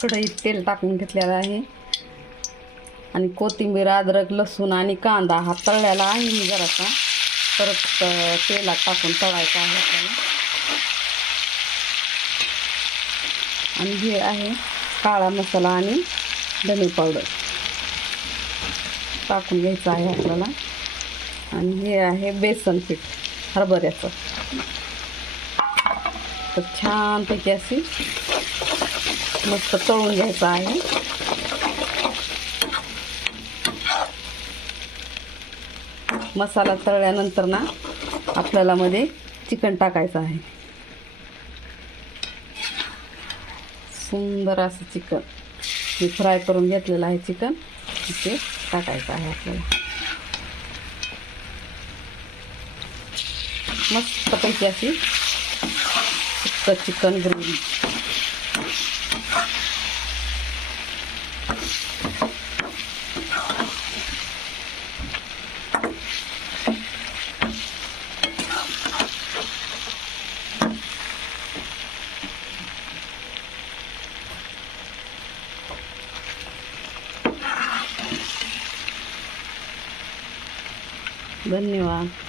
कढईत तेल टाकून घेतलेलं आहे आणि कोथिंबीर, अद्रक, लसूण आणि कांदा हा तळलेला आहे मी जरासा. परत तेलात टाकून तळायचा आहे आपल्याला. आणि हे आहे काळा मसाला आणि धने पावडर टाकून घ्यायचं आहे आपल्याला. आणि हे आहे बेसन पीठ हरभऱ्याचं. तर छानपैकी अशी मस्त तळून घ्यायचं आहे. मसाला तळल्यानंतर ना आपल्याला मध्ये चिकन टाकायचं आहे. सुंदर असं चिकन मी फ्राय करून घेतलेलं आहे. चिकन इथे टाकायचं आहे आपल्याला. मस्तपैकी अशी चिकन ग्रेव्ही. धन्यवाद.